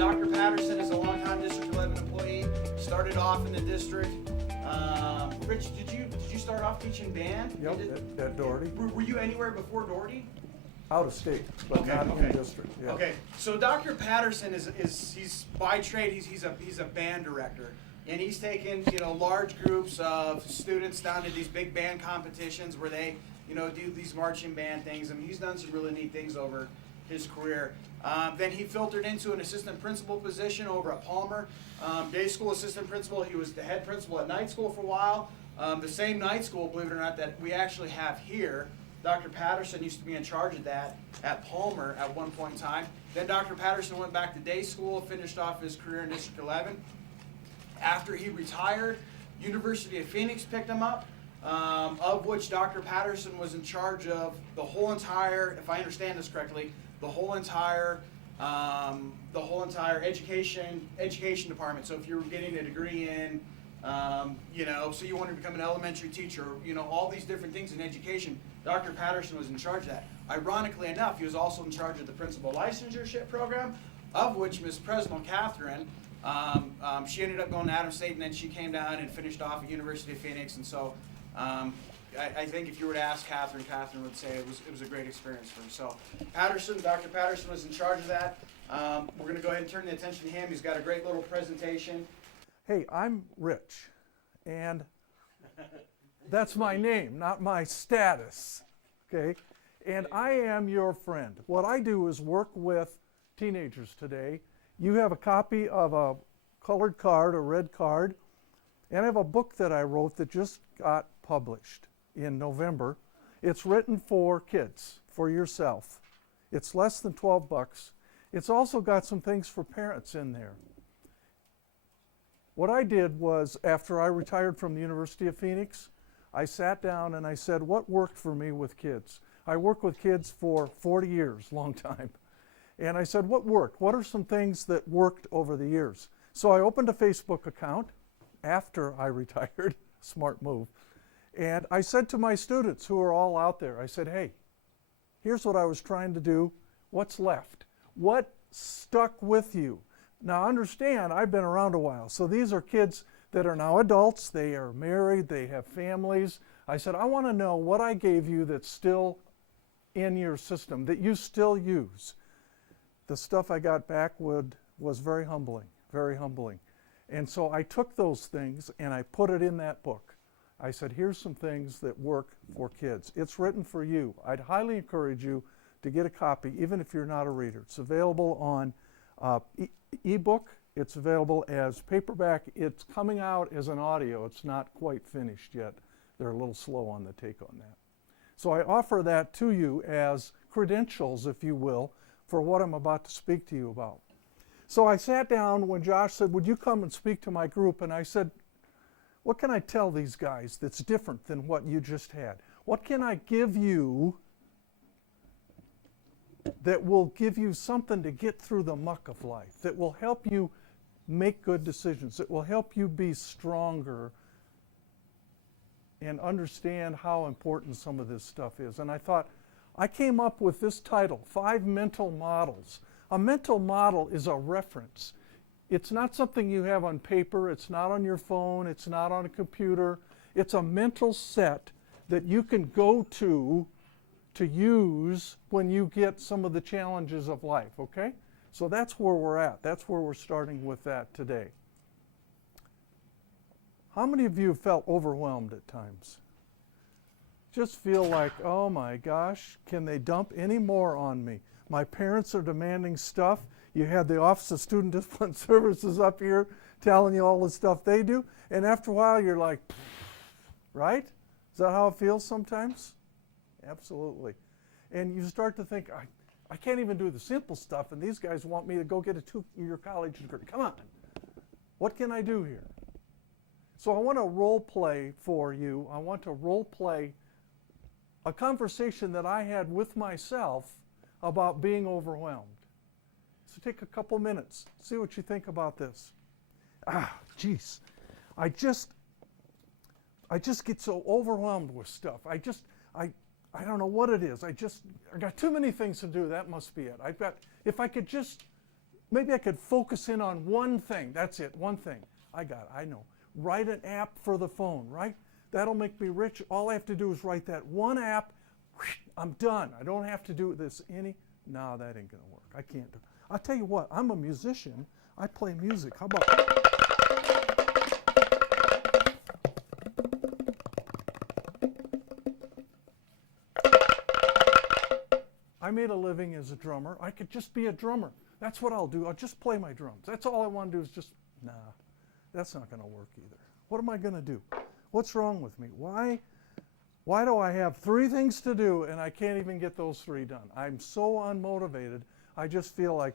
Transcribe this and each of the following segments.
Dr. Patterson is a longtime District 11 employee. Started off in the district. Rich, did you start off teaching band? Yep, at Doherty. Were you anywhere before Doherty? Out of state, but not in district. Yeah. Okay, so Dr. Patterson he's by trade he's a band director, and he's taken large groups of students down to these big band competitions where they do these marching band things. I mean, he's done some really neat things over his career. Then he filtered into an assistant principal position over at Palmer. Day school assistant principal. He was the head principal at night school for a while. The same night school, believe it or not, that we actually have here. Dr. Patterson used to be in charge of that at Palmer at one point in time. Then Dr. Patterson went back to day school, finished off his career in District 11. After he retired, University of Phoenix picked him up, of which Dr. Patterson was in charge of the whole entire, if I understand this correctly, the whole entire education department. So if you were getting a degree in, so you wanted to become an elementary teacher, all these different things in education, Dr. Patterson was in charge of that. Ironically enough, he was also in charge of the principal licensure program, of which Ms. Presnell Catherine, she ended up going to Adams State, and then she came down and finished off at University of Phoenix. And so I think if you were to ask Catherine would say it was a great experience for her. So Dr. Patterson was in charge of that. We're going to go ahead and turn the attention to him. He's got a great little presentation. Hey, I'm Rich, and that's my name, not my status, okay? And I am your friend. What I do is work with teenagers today. You have a copy of a colored card, a red card, and I have a book that I wrote that just got published in November. It's written for kids, for yourself. It's less than $12. It's also got some things for parents in there. What I did was, after I retired from the University of Phoenix, I sat down and I said, what worked for me with kids? I worked with kids for 40 years, long time. And I said, what worked? What are some things that worked over the years? So I opened a Facebook account after I retired, smart move. And I said to my students who are all out there, I said, hey, here's what I was trying to do. What's left? What stuck with you? Now understand, I've been around a while. So these are kids that are now adults. They are married. They have families. I said, I want to know what I gave you that's still in your system, that you still use. The stuff I got back was very humbling, very humbling. And so I took those things and I put it in that book. I said, here's some things that work for kids. It's written for you. I'd highly encourage you to get a copy, even if you're not a reader. It's available on ebook. It's available as paperback. It's coming out as an audio. It's not quite finished yet. They're a little slow on the take on that. So I offer that to you as credentials, if you will, for what I'm about to speak to you about. So I sat down when Josh said, would you come and speak to my group? And I said, what can I tell these guys that's different than what you just had? What can I give you that will give you something to get through the muck of life, that will help you make good decisions, that will help you be stronger and understand how important some of this stuff is? And I thought, I came up with this title, 5 Mental Models. A mental model is a reference. It's not something you have on paper. It's not on your phone. It's not on a computer. It's a mental set that you can go to use when you get some of the challenges of life, okay? So that's where we're at. That's where we're starting with that today. How many of you have felt overwhelmed at times? Just feel like, oh my gosh, can they dump any more on me? My parents are demanding stuff. You had the Office of Student Discipline Services up here telling you all the stuff they do. And after a while, you're like, right? Is that how it feels sometimes? Absolutely. And you start to think, I can't even do the simple stuff, and these guys want me to go get a 2-year college degree. Come on. What can I do here? So I want to role play for you. I want to role play a conversation that I had with myself about being overwhelmed. So take a couple minutes, see what you think about this. Geez, I just get so overwhelmed with stuff. I don't know what it is. I got too many things to do. That must be it. If I could just Maybe I could focus in on one thing. That's it, one thing. I got it, I know. Write an app for the phone, right? That'll make me rich. All I have to do is write that one app. I'm done. I don't have to do this No, that ain't gonna work. I can't do it. I'll tell you what, I'm a musician. I play music. How about I made a living as a drummer. I could just be a drummer. That's what I'll do. I'll just play my drums. That's all I want to do is just, nah, that's not going to work either. What am I going to do? What's wrong with me? Why do I have 3 things to do and I can't even get those 3 done? I'm so unmotivated. I just feel like,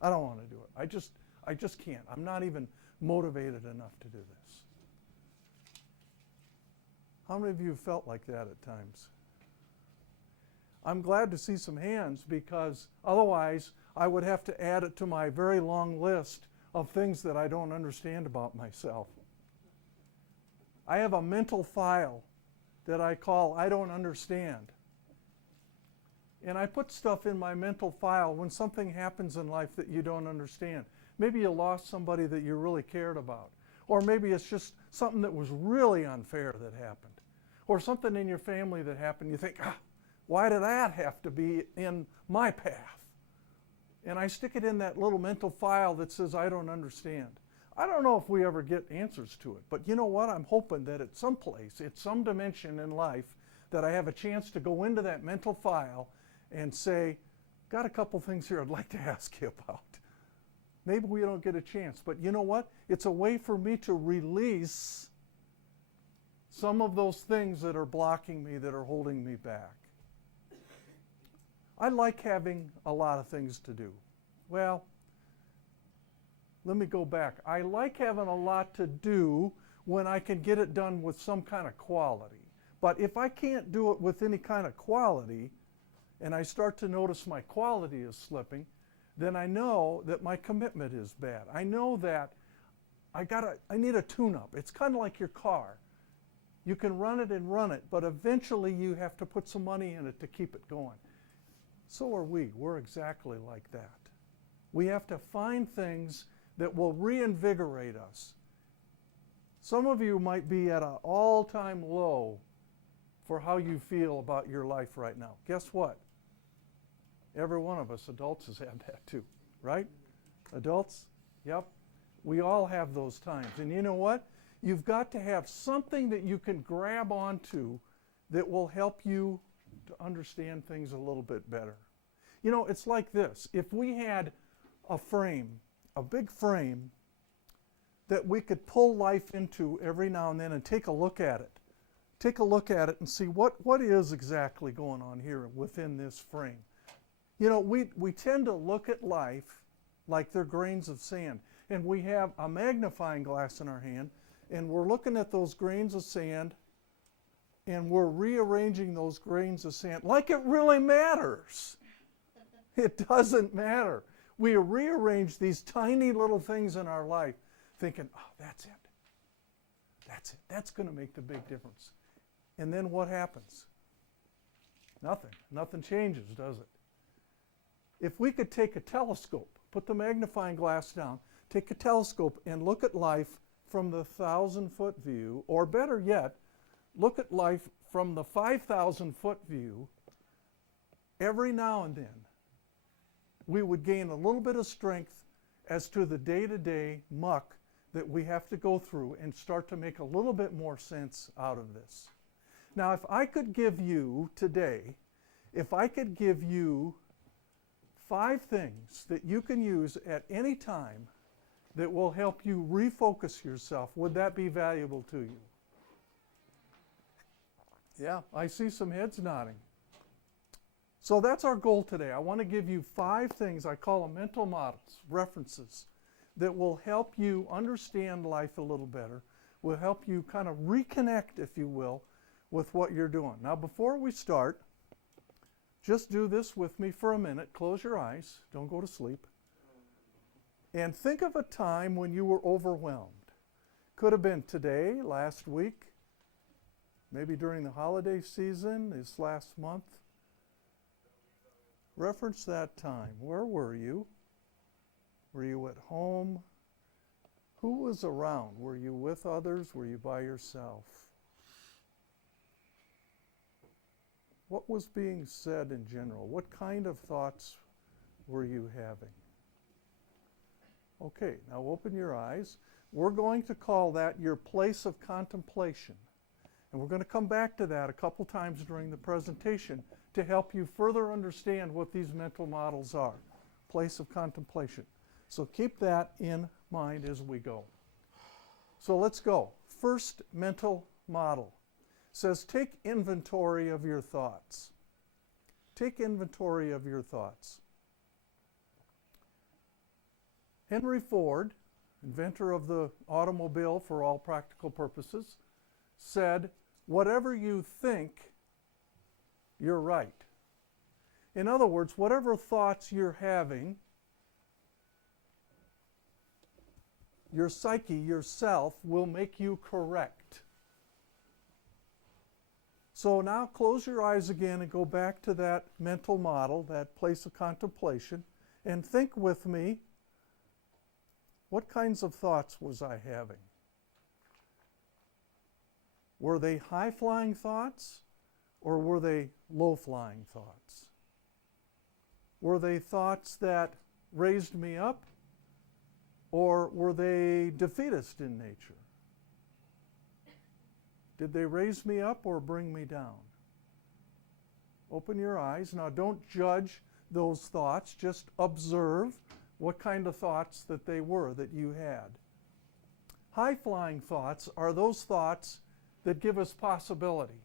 I don't want to do it. I just can't. I'm not even motivated enough to do this. How many of you have felt like that at times? I'm glad to see some hands, because otherwise I would have to add it to my very long list of things that I don't understand about myself. I have a mental file that I call I don't understand. And I put stuff in my mental file when something happens in life that you don't understand. Maybe you lost somebody that you really cared about. Or maybe it's just something that was really unfair that happened. Or something in your family that happened. You think, why did that have to be in my path? And I stick it in that little mental file that says, I don't understand. I don't know if we ever get answers to it, but you know what? I'm hoping that at some place, at some dimension in life, that I have a chance to go into that mental file and say, got a couple things here I'd like to ask you about. Maybe we don't get a chance, but you know what? It's a way for me to release some of those things that are blocking me, that are holding me back. I like having a lot of things to do. Well, let me go back. I like having a lot to do when I can get it done with some kind of quality. But if I can't do it with any kind of quality, and I start to notice my quality is slipping, then I know that my commitment is bad. I know that I need a tune-up. It's kind of like your car. You can run it, but eventually you have to put some money in it to keep it going. So are we. We're exactly like that. We have to find things that will reinvigorate us. Some of you might be at an all-time low for how you feel about your life right now. Guess what? Every one of us adults has had that too, right? Adults? Yep. We all have those times. And you know what? You've got to have something that you can grab onto that will help you to understand things a little bit better. You know, it's like this. If we had a frame, a big frame, that we could pull life into every now and then and take a look at it. Take a look at it and see what is exactly going on here within this frame. You know, we tend to look at life like they're grains of sand. And we have a magnifying glass in our hand, and we're looking at those grains of sand, and we're rearranging those grains of sand like it really matters. It doesn't matter. We rearrange these tiny little things in our life thinking, oh, that's it. That's it. That's going to make the big difference. And then what happens? Nothing. Nothing changes, does it? If we could take a telescope, put the magnifying glass down, take a telescope and look at life from the 1,000-foot view, or better yet, look at life from the 5,000-foot view, every now and then, we would gain a little bit of strength as to the day-to-day muck that we have to go through and start to make a little bit more sense out of this. Now, if I could give you today, if I could give you 5 things that you can use at any time that will help you refocus yourself, would that be valuable to you? Yeah, I see some heads nodding. So that's our goal today. I want to give you 5 things, I call them mental models, references, that will help you understand life a little better, will help you kind of reconnect, if you will, with what you're doing. Now, before we start, just do this with me for a minute. Close your eyes. Don't go to sleep. And think of a time when you were overwhelmed. Could have been today, last week, maybe during the holiday season, this last month. Reference that time. Where were you? Were you at home? Who was around? Were you with others? Were you by yourself? What was being said in general? What kind of thoughts were you having? Okay, now open your eyes. We're going to call that your place of contemplation. And we're going to come back to that a couple times during the presentation to help you further understand what these mental models are. Place of contemplation. So keep that in mind as we go. So let's go. First mental model says take inventory of your thoughts. Take inventory of your thoughts. Henry Ford, inventor of the automobile for all practical purposes, said, whatever you think, you're right. In other words, whatever thoughts you're having, your psyche, yourself, will make you correct. So now close your eyes again and go back to that mental model, that place of contemplation, and think with me, what kinds of thoughts was I having? Were they high-flying thoughts or were they low-flying thoughts? Were they thoughts that raised me up or were they defeatist in nature? Did they raise me up or bring me down? Open your eyes. Now don't judge those thoughts, just observe what kind of thoughts that they were that you had. High-flying thoughts are those thoughts that give us possibility.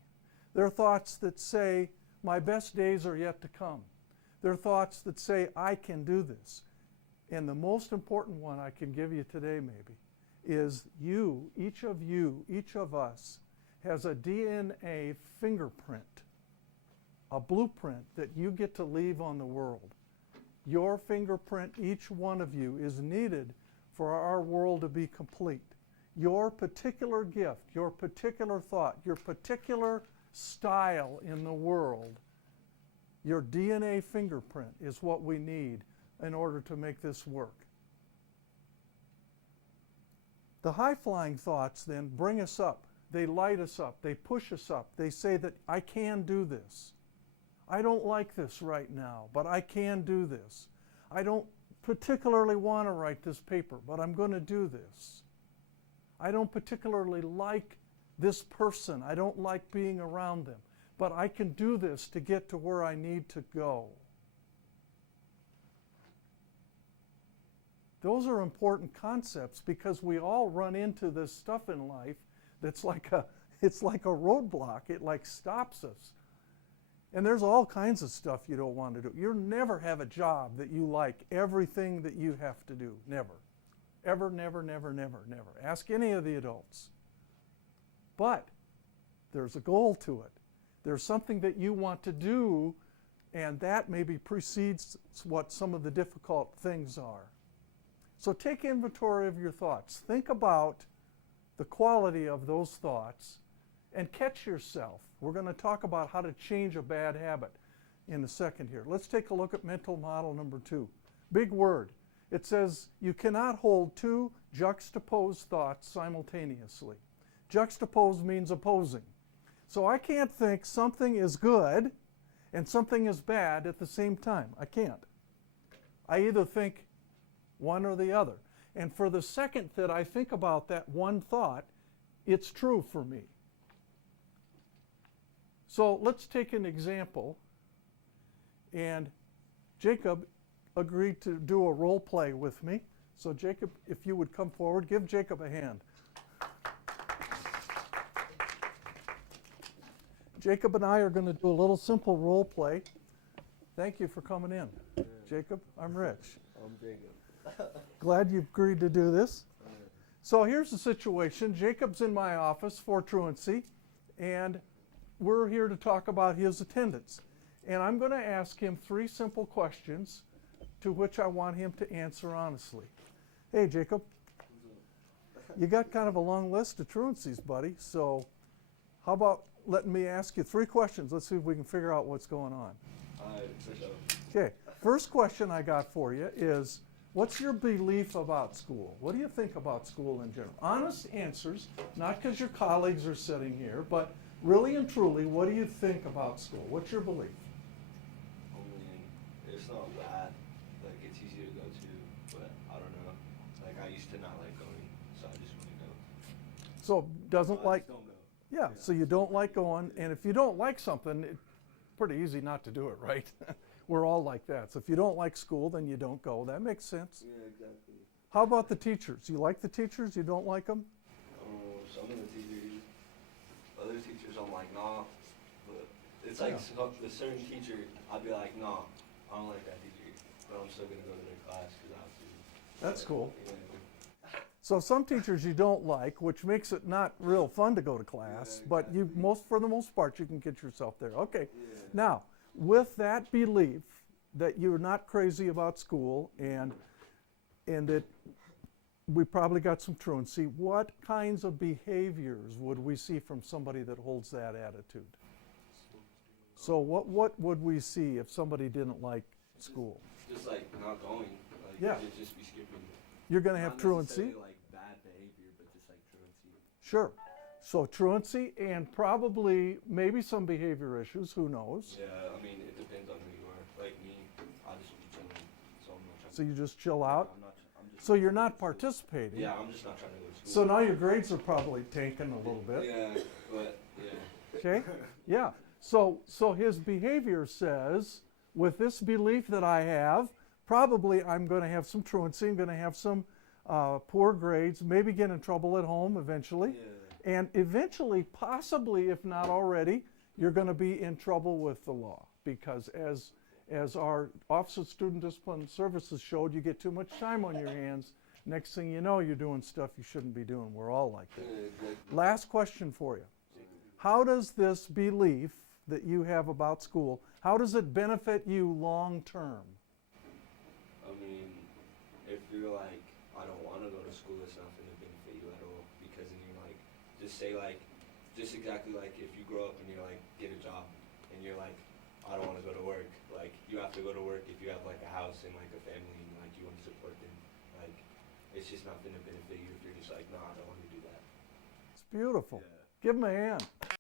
They're thoughts that say, my best days are yet to come. They're thoughts that say, I can do this. And the most important one I can give you today maybe is you, each of us, has a DNA fingerprint, a blueprint that you get to leave on the world. Your fingerprint, each one of you, is needed for our world to be complete. Your particular gift, your particular thought, your particular style in the world, your DNA fingerprint is what we need in order to make this work. The high-flying thoughts then bring us up. They light us up. They push us up. They say that I can do this. I don't like this right now, but I can do this. I don't particularly want to write this paper, but I'm going to do this. I don't particularly like this person. I don't like being around them, but I can do this to get to where I need to go. Those are important concepts because we all run into this stuff in life that's it's like a roadblock. It like stops us. And there's all kinds of stuff you don't want to do. You'll never have a job that you like everything that you have to do. Never. Ever, never, never, never, never. Ask any of the adults. But there's a goal to it. There's something that you want to do, and that maybe precedes what some of the difficult things are. So take inventory of your thoughts. Think about the quality of those thoughts and catch yourself. We're going to talk about how to change a bad habit in a second here. Let's take a look at mental model number 2. Big word. It says you cannot hold two juxtaposed thoughts simultaneously. Juxtapose means opposing. So I can't think something is good and something is bad at the same time. I can't. I either think one or the other. And for the second that I think about that one thought, it's true for me. So let's take an example. And Jacob agreed to do a role play with me. So Jacob, if you would come forward, give Jacob a hand. Jacob and I are going to do a little simple role play. Thank you for coming in. Yeah. Jacob, I'm Rich. I'm Jacob. Glad you've agreed to do this. Yeah. So here's the situation. Jacob's in my office for truancy, and we're here to talk about his attendance. And I'm going to ask him 3 simple questions to which I want him to answer honestly. Hey, Jacob. You got kind of a long list of truancies, buddy, so how about letting me ask you 3 questions. Let's see if we can figure out what's going on. For sure. Okay, first question I got for you is, What's your belief about school? What do you think about school in general? Honest answers, not because your colleagues are sitting here, but really and truly, what do you think about school? What's your belief? I mean, it's not bad. Like, it's easy to go to, but I don't know. Like, I used to not like going, so I just want to go. So doesn't I like, just don't go. yeah, so you don't like going, and if you don't like something, it's pretty easy not to do it, right? We're all like that. So if you don't like school, then you don't go. That makes sense. Yeah, exactly. How about the teachers? You like the teachers? You don't like them? Some of the teachers, other teachers I'm like, nah. But it's like the certain teacher, I'd be like, nah, I don't like that teacher. But I'm still going to go to their class because I have to. That's cool. Yeah. So some teachers you don't like, which makes it not real fun to go to class, Yeah, but you exactly. for the most part, you can get yourself there. Okay. Yeah. Now, with that belief that you're not crazy about school and that we probably got some truancy, what kinds of behaviors would we see from somebody that holds that attitude? So what would we see if somebody didn't like school? Just like not going. Like, Yeah. you'd just be skipping. You're going to have Not truancy? necessarily, like bad behavior, but just like truancy. Sure. So truancy and probably maybe some behavior issues, who knows? Yeah, I mean, it depends on who you are. Like me, I just be chilling, so I'm not trying So you just chill out? I'm just So you're not participating? Yeah, I'm just not trying to go to So school. now your grades are probably tanking a little bit. Yeah, but yeah. Okay? Yeah. So his behavior says, with this belief that I have, probably I'm going to have some truancy, I'm going to have some poor grades, maybe get in trouble at home eventually. Yeah. And eventually, possibly, if not already, you're going to be in trouble with the law. Because as our Office of Student Discipline Services showed, you get too much time on your hands. Next thing you know, you're doing stuff you shouldn't be doing. We're all like that. Exactly. Last question for you. How does this belief that you have about school, how does it benefit you long term? I mean, if you're like, I don't want to go to school, it's not going to benefit you at all. Because then you're like, just say like, just exactly like if you grow up and you're like, get a job, and you're like, I don't want to go to work. Like, you have to go to work if you have like a house and like a family and like you want to support them. Like, it's just not going to benefit you if you're just like, no, I don't want to do that. It's beautiful. Yeah. Give them a hand.